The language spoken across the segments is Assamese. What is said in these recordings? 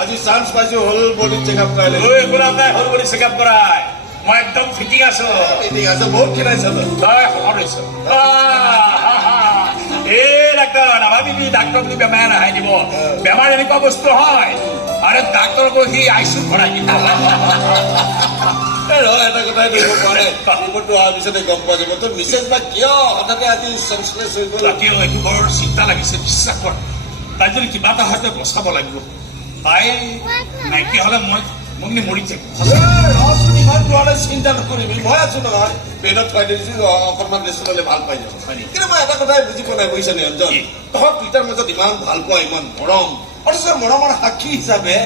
আজি চান্স পাইছো হল বডি চেকআপ কৰালে একো লাভ নাই হল বডি চেকআপ কৰাই মই একদম ফিটিং আছো বহুত খিনাইছ তই হৈছ এই ডাক্তৰ নাভাবিবি ডাক্তৰ বুলি বেমাৰ নাহাই দিব বেমাৰ এনেকুৱা বস্তু হয় আৰে ডাক্তৰ কৈ সি আইচুত ভৰাই দিব এটা কথাই দিব পাৰে ৰিপৰ্টটো অহাৰ পিছতে গম পোৱা যাব তোৰ মিছেছ বা কিয় হঠাতে আজি চেঞ্চলেছ হৈ গ'ল কিয় এইটো বৰ চিন্তা লাগিছে বিশ্বাস কৰ তাই যদি কিবা এটা হয় তই বচাব লাগিব তাই নাইকিয়া হ'লে মই কিন্তু মৰি থাকিম ইমান লোৱালে চিন্তা নকৰিবি মই আছো নহয় পেটত খুৱাই দিছো অকণমান ৰেষ্ট ল'লে ভাল পাই যাব কিন্তু মই এটা কথাই বুজি পোৱা নাই বুজিছা নিৰঞ্জন তহঁত দুইটাৰ মাজত ইমান ভাল পোৱা ইমান মৰম অথচ মৰমৰ সাক্ষী হিচাপে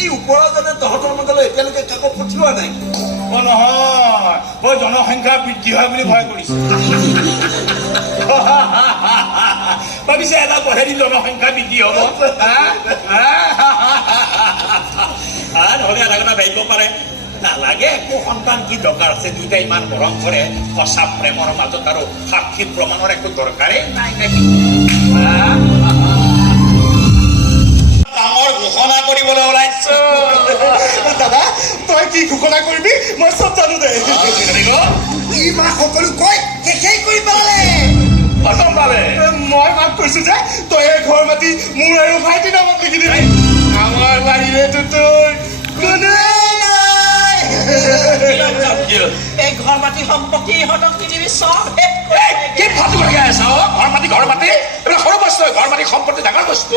এই ওপৰজনে তহঁতৰ মাজলৈ এতিয়ালৈকে কাকো পঠিওৱা নাই নহয় মই জনসংখ্যা বৃদ্ধি হয় বুলি ভয় কৰিছো ভাবিছে এটা পঢ়েদি জনসংখ্যা বৃদ্ধি হ'ব নহ'লে এটা কথা ভাবিব পাৰে নালাগে একো সন্তান কি দৰকাৰ আছে দুইটা ইমান মৰম কৰে সঁচা প্ৰেমৰ মাজত আৰু সাক্ষী প্ৰমাণৰ একো দৰকাৰেই নাই নেকি ডাঙৰ ঘোষণা কৰিবলৈ ওলাইছো দাদা তই কি ঘোষণা কৰিবি মই চব জানো দে ই মাক সকলো কৈ শেষেই কৰি পেলালে খতম পালে মই মাক কৈছো যে তই এই ঘৰ মাতি মোৰ আৰু ভাইটি নামত লিখি দিবি আমাৰ বাৰীৰেতো তই এই ঘৰ মাটি সম্পত্তি ইহঁতক পৃথিৱী চব কি ফাটো লগাই আছা ঘৰ মাটি এইবিলাক সৰু বস্তু ঘৰ মাটি সম্পত্তি ডাঙৰ বস্তু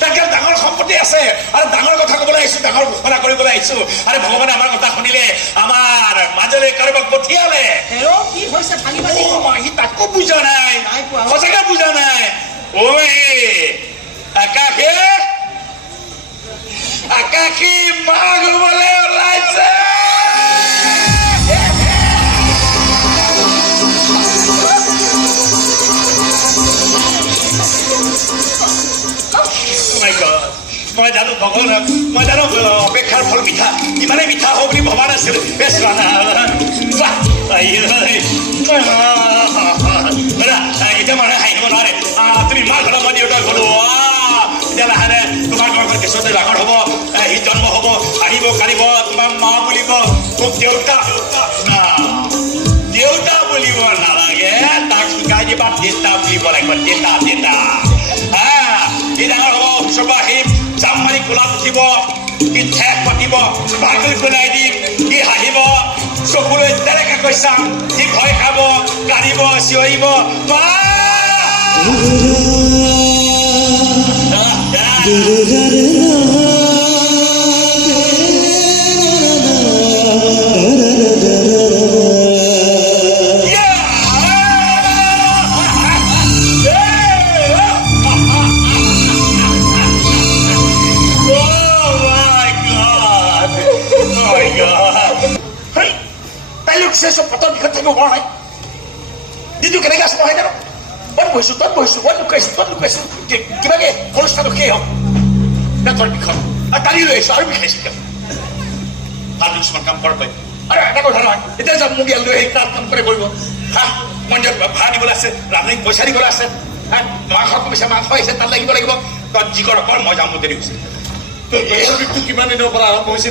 তাত ডাঙৰ সম্পত্তি আছে আৰু ডাঙৰ কথা ক'বলৈ আহিছো ডাঙৰ ঘোষণা কৰিবলৈ আহিছো আৰু ভগৱানে আমাৰ কথা শুনিলে আমাৰ মাজলৈ কাৰোবাক পঠিয়ালে কি হৈছে ভাঙি ভাঙি সি তাকো বুজা নাই সঁচাকে বুজা নাই ঐ আকাশী মাঘ হ'বলৈ ওলাইছে মই জানো ভগৱান মই জানো অপেক্ষাৰ ফল মিঠা ইমানেই মিঠা হ'ব বুলি ভবা নাছিলো বেছ এতিয়া মানুহে হাঁহিব নোৱাৰে তুমি মাৰ ঘৰত মই দেউতাৰ ঘৰো এতিয়া লাহে তোমাৰ ঘৰখন কেঁচতে ডাঙৰ হ'ব সি জন্ম হ'ব আহিব কাঢ়িব তোমাৰ মা বুলিব মোক দেউতা দেউতা বুলিব নালাগে তাক শিকাই দিবা দেউতা বুলিব লাগিব দেউতা দেউতা সি ডাঙৰ হ'ব ওচৰ পৰা আহিম জাম মাৰি কোলাত উঠিব সি ঠেক পাতিব ভাগৰি পেলাই দিম সি হাঁহিব চকুলৈ তেনেকৈ চাম সি ভয় খাব কান্দিব চিঞৰিব সব পটৰ বিষত থাকিব পৰা নাই দিনটো কেনেকৈ আছো নহয় জানো তত বহিছো মই লুকাইছো কিবাকে অনুষ্ঠানটো সেই হওক পেটৰ বিষত আৰু টানি লৈ আহিছো আৰু বিষাইছো ভাল কিছুমান কাম কৰিব পাৰি আৰু এটা কথা নহয় এতিয়া যাম মোক ইয়াত লৈ আহি তাত কাম কৰে কৰিব মন্দিৰত ভাড়া দিবলৈ আছে ৰান্ধনীক পইচা দিবলৈ আছে মাংস কমিছে মাংস আহিছে তাত লাগিব তই যি কৰ মই যাম মোৰ দেৰি হৈছে পেটৰ বিষটো কিমান দিনৰ পৰা আৰম্ভ হৈছে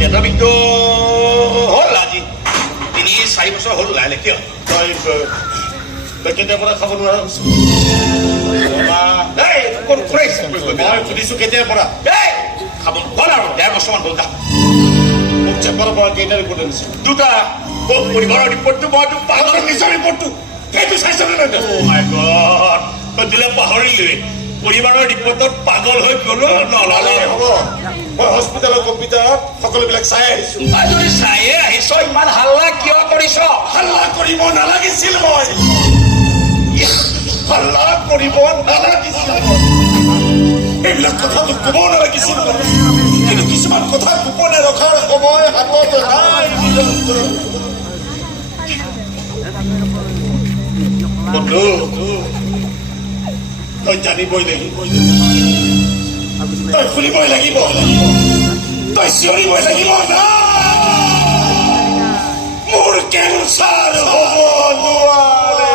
পেটৰ বিষটো হ'ল আজি 3-4 বছৰ হ'ল লাহে কিয় তই কেতিয়াৰ পৰা খাব নোৱাৰা হৈছো মই সুধিছো কেতিয়াৰ পৰা খাব হ'ল আৰু 1.5 বছৰমান হ'ল মোক চেম্বাৰৰ পৰা কেইটা ৰিপৰ্ট আনিছো দুটা পৰিবাৰৰ ৰিপৰ্টটো মই তোক পালোঁ নিজৰ ৰিপৰ্টটো সেইটো চাইছনে নাই তই দিলে পাহৰিলোৱে পৰিবাৰৰ ৰিপৰ্টত পাগল হৈ গ'লো নললে হ'ব মই হস্পিটেলৰ কম্পিউটাৰত সকলোবিলাক চাই আহিছো যদি চায়ে আহিছ ইমান হাল্লা কিয় কৰিছ হাল্লা কৰিব নালাগিছিল মই হাল্লা কৰিব নালাগিছিল এইবিলাক কথা ক'ব নালাগিছিল কিন্তু কিছুমান কথা গোপনে ৰখাৰ সময় হাতত নাই বন্ধু তই জানিবই লাগিব তই শুনিবই লাগিব তই চিঞৰিবই লাগিব না মোৰ কেঞ্চাৰ হ'ব নোৱাৰে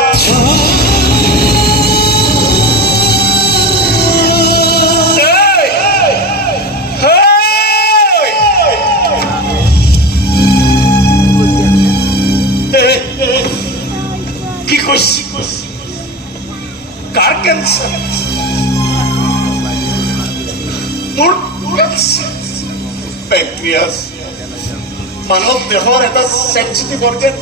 তোৰ পেংক্ৰিয়াছ মানৱ দেহৰ এটা চেঞ্চিটিভ অৰ্গেন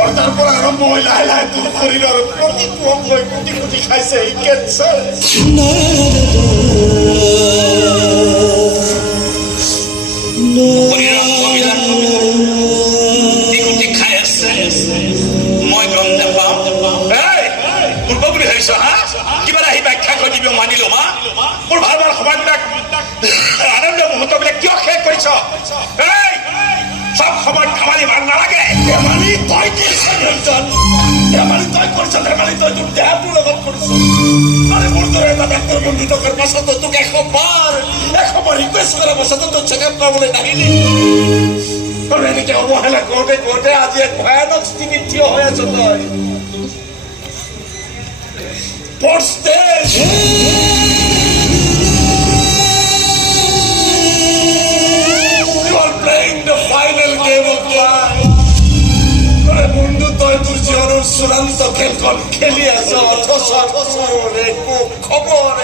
আৰু তাৰ পৰা আৰম্ভ হৈ লাহে লাহে তোৰ শৰীৰৰ প্ৰতিটো অংগই কুটি কুটি খাইছে এই কেঞ্চাৰ শৰীৰৰ অংগবিলাক কুটি কুটি খাই আছে মই গম নাপাওঁ পূৰ্ব বুলি ভাবিছ হা কিবা আহি ব্যাখ্যা কৰি দিবি মানিলো মা মোৰ ভাল ভাল সময়বিলাক আনন্দ মুহূৰ্তবিলাক কিয় শেষ কৰিছ সব সময় ধেমালি ভাল নালাগে ধেমালি তই ধেমালি তই কৰিছ ধেমালি তই তোৰ দেহাটোৰ লগত কৰিছ আৰে মোৰ দৰে এটা ডাক্তৰ বন্ধু থকাৰ পাছতো তোক 100 বাৰ ৰিকুৱেষ্ট কৰাৰ পাছতো তোক চেকআপ কৰাবলৈ নাহিলি আৰু এনেকে অৱহেলা কৰোঁতে কৰোঁতে আজি এক ভয়ানক স্থিতিত থিয় হৈ আছ তই Fourth stage. You are playing the final game of life. আরে বন্ধু তই তোর জীবনের চূড়ান্ত খেলখন খেলি আছ অথচ একো খবর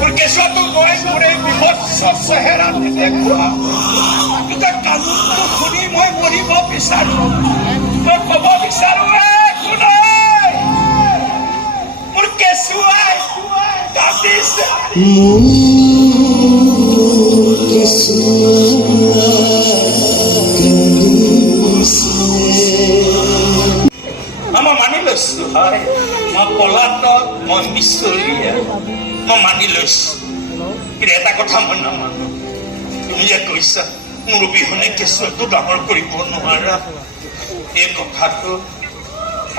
porque só tu vais por এই বিভৎস চেহেৰাত দেখুৱা এটা কানুনটো শুনি মই মৰিব বিচাৰো মই ক'ব বিচাৰো আমার মানি লৈছো হয় মই পলাতক মই মিছলীয়া মই মানি লৈছো কিন্তু এটা কথা মই নামানো তুমি যে কৈছা মোৰ অবিহনে কেঁচুৱাটো ডাঙৰ কৰিব নোৱাৰা এই কথাটো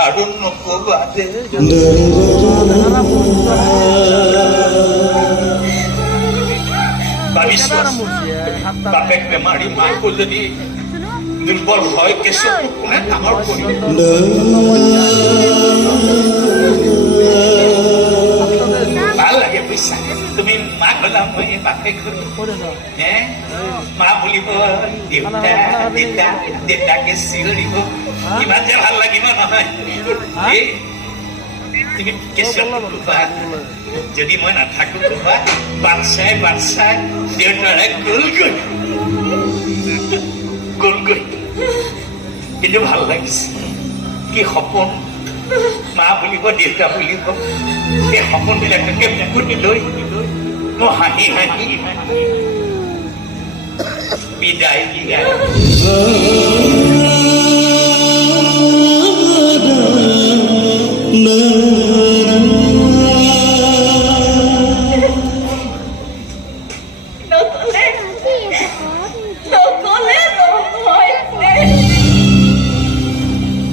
আৰু নকবা দে ভাবিছো বাপেক বেমাৰী মাকো যদি দুৰ্বল হয় কেঁচুৱাটো কোনে ডাঙৰ কৰিব ভাল লাগে বুজিছা তুমি মা গলা মই বাপেক মা বুলিব দেউতা দেউতা দেউতাকে চিঞৰিব কিমান যে ভাল লাগিব নহয় তুমি কেঁচুৱাটো ক'বা যদি মই নাথাকো ক'বা বাচ্চাই দেউতাৰে গ'লগৈ কিন্তু ভাল লাগিছে কি সপোন মা বুলিব দেউতা বুলিব এই সপোনবিলাককে বুকুটি লৈ মই হাঁহি হাঁহি বিদায় বিদায়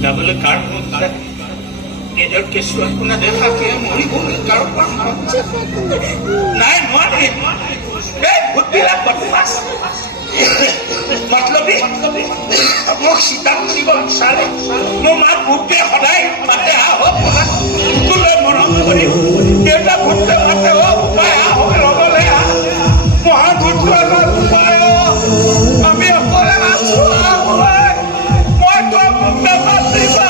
যাবলৈ কাৰ নিজৰ কেঁচুৱাটো নেদেখাকে মৰিবলৈ কাৰোবাৰ নাই নোৱাৰে ভূতবিলাক বদমাছ মতলবী মোক চিন্তা কৰিব বিচাৰে মোৰ মা ভূতে সদায় মাতে আহক তোলৈ মৰম কৰি দেউতা ভূতে মাতে উপায় আহক লগলে মহাভূত উপায় আমি অকলে আছো মই তোৰ ভূতে মাতিবা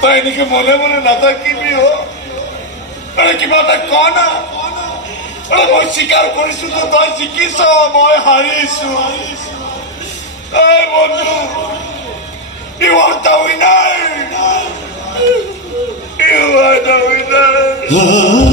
তই এনেকে মনে মনে নাথাকিবি কিবা এটা ক না মই স্বীকাৰ কৰিছো তো তই জিকিছ মই হাৰিছো বন্ধু You are the winner! You are the winner!